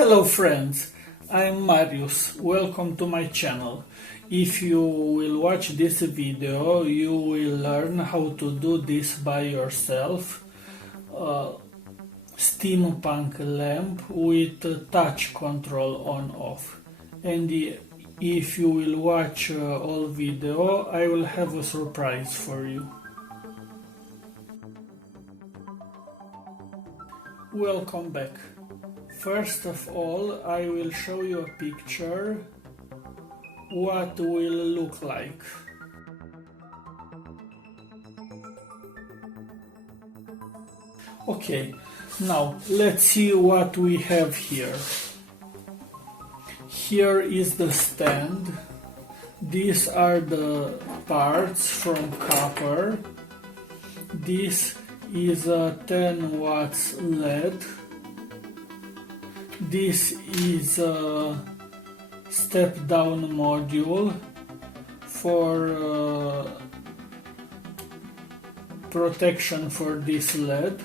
Hello friends, I'm Marius. Welcome to my channel. If you will watch this video, you will learn how to do this by yourself. Steampunk lamp with touch control on off. And if you will watch all video, I will have a surprise for you. Welcome back. First of all, I will show you a picture what will look like. Okay, now let's see what we have here. Here is the stand. These are the parts from copper. This is a 10 watts LED. This is a step-down module for protection for this LED.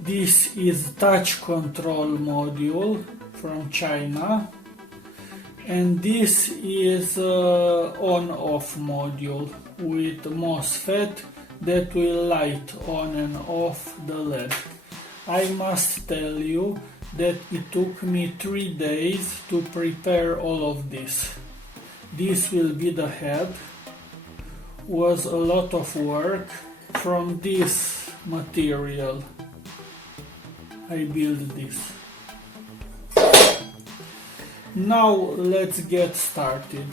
This is touch control module from China, and this is on-off module with MOSFET that will light on and off the LED. I must tell you that it took me 3 days to prepare all of this. This will be the head. Was a lot of work. From this material I built this. Now let's get started.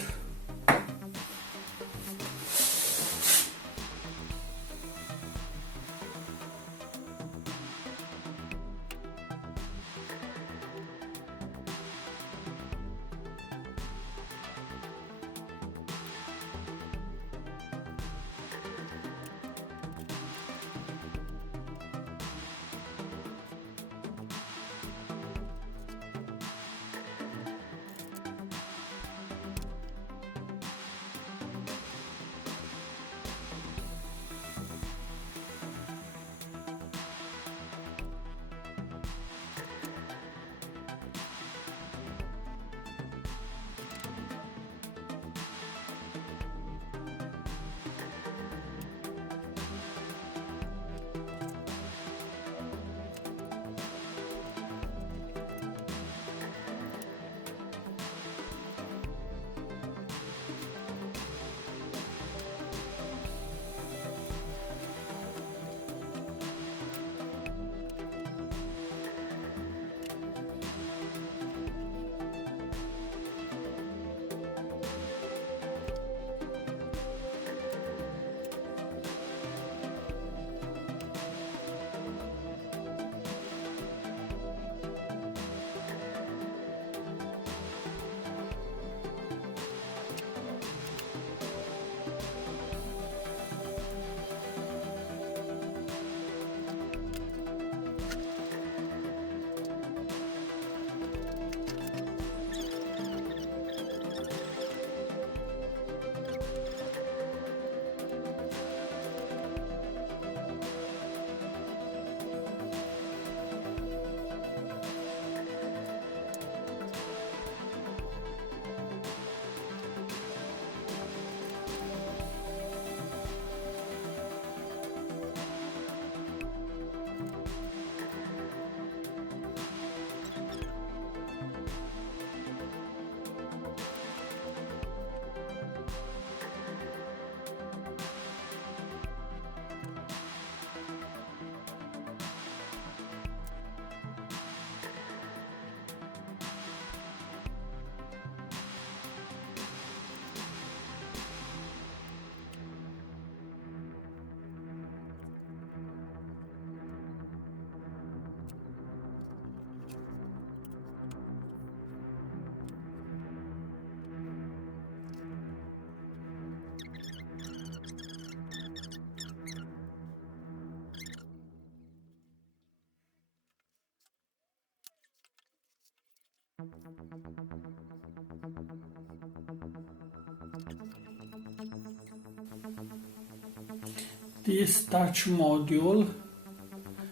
This touch module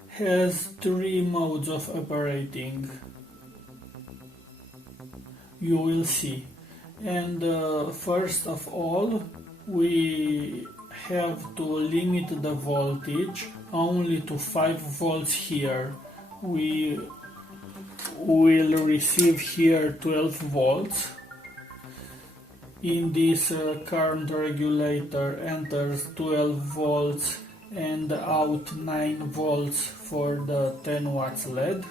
has 3 modes of operating. you will see. And first of all, we have to limit the voltage only to 5 volts here. We will receive here 12 volts. In this current regulator enters 12 volts and out 9 volts for the 10 watts LED.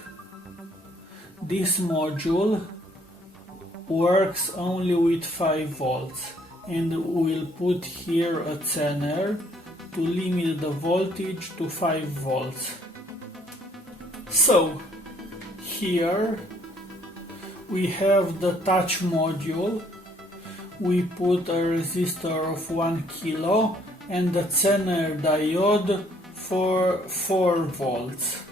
This module works only with 5 volts and we'll put here a zener to limit the voltage to 5 volts. So here we have the touch module. We put a resistor of 1 kilo and the zener diode for 4 volts.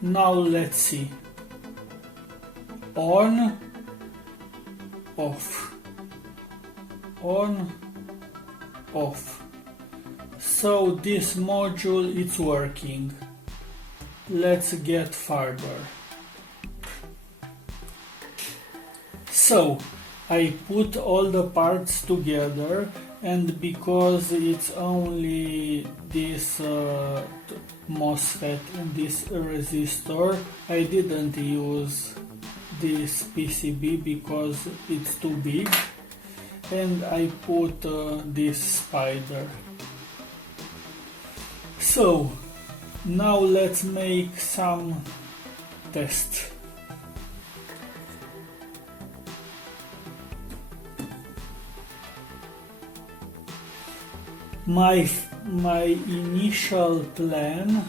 Now let's see. On, off, on, off. So this module is working. Let's get further. So I put all the parts together, and because it's only this MOSFET and this resistor, I didn't use this PCB because it's too big, and I put this spider. So now let's make some tests. My initial plan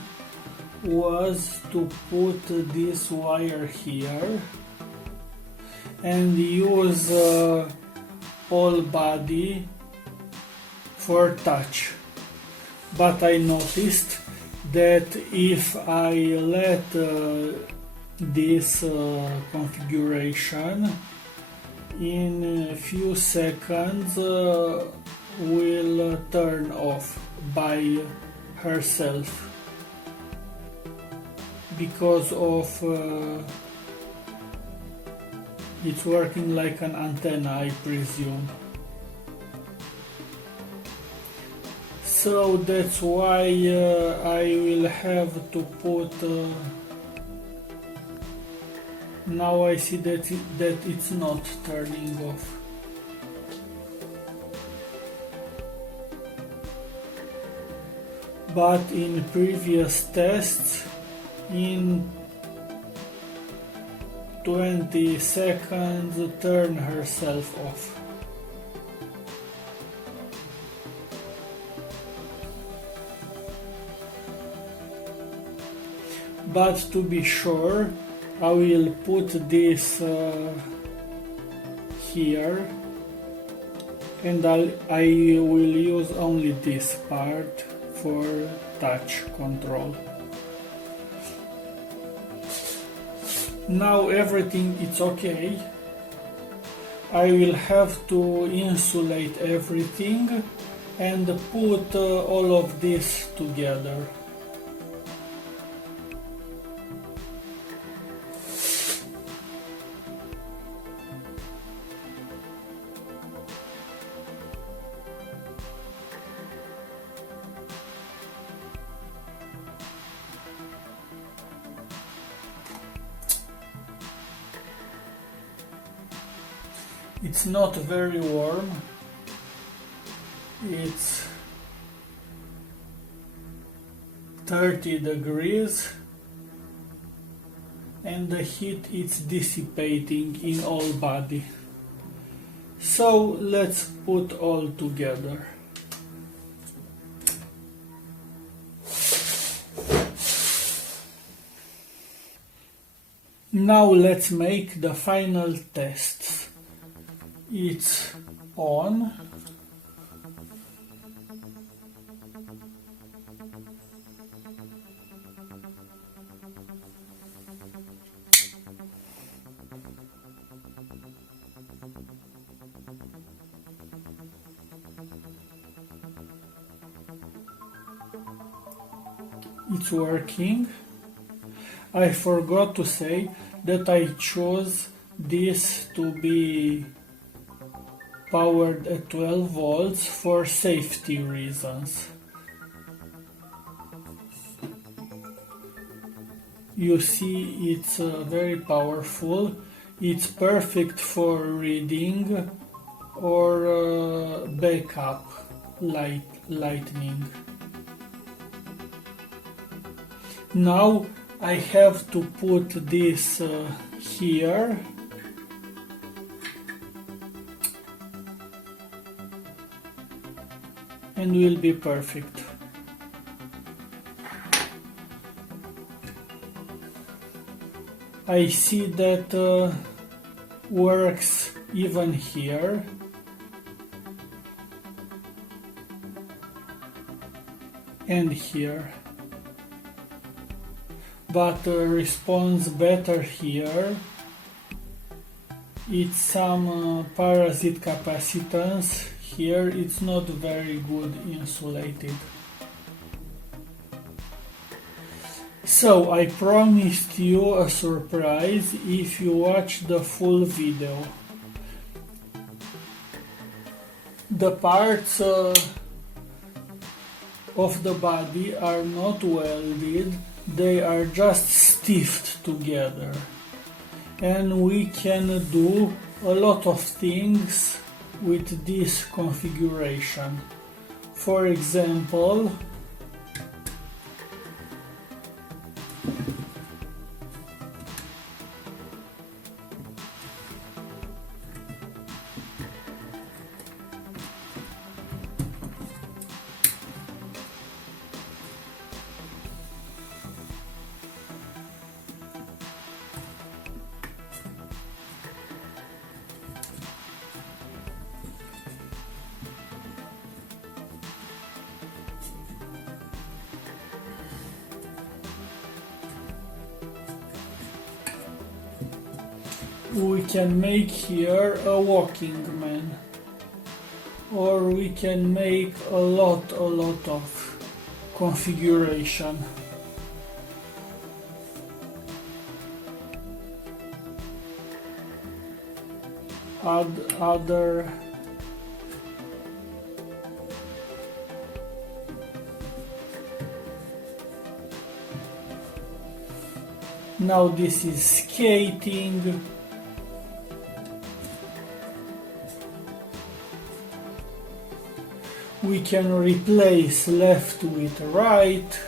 was to put this wire here and use all body for touch, but I noticed that if I let this configuration, in a few seconds will turn off by herself because of it's working like an antenna, I presume. So that's why I will have to put now I see that it's not turning off. But in previous tests, in 20 seconds, turn herself off. But to be sure, I will put this here, and I will use only this part for touch control. Now everything is okay. I will have to insulate everything and put all of this together. It's not very warm. It's 30 degrees and the heat is dissipating in all body. So let's put all together. Now let's make the final tests. It's on. It's working. I forgot to say that I chose this to be powered at 12 volts for safety reasons. You see, it's very powerful. It's perfect for reading or backup lightning. Now I have to put this here. And will be perfect. I see that works even here. And here. But responds better here. It's some parasite capacitance. Here it's not very good insulated. So I promised you a surprise if you watch the full video. The parts of the body are not welded, they are just stiffed together. And we can do a lot of things with this configuration. For example, we can make here a walking man, or we can make a lot of configuration. Other now this is skating. We can replace left with right.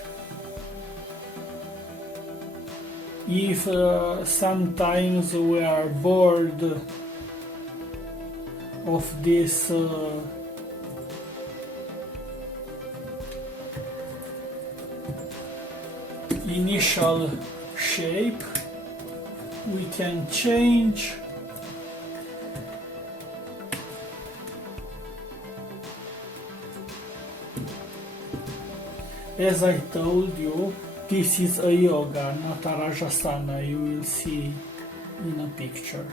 If sometimes we are bored of this initial shape, we can change. As I told you, this is a yoga, not a Rajasana, you will see in a picture.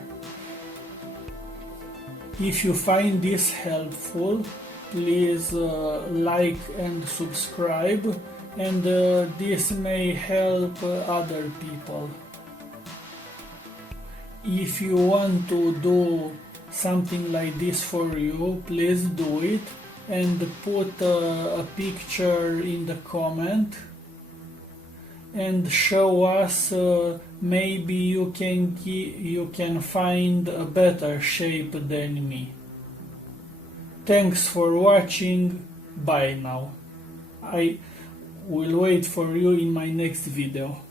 If you find this helpful, please like and subscribe, and this may help other people. If you want to do something like this for you, please do it. And put a picture in the comment and show us maybe you can find a better shape than me. Thanks for watching. Bye now. I will wait for you in my next video.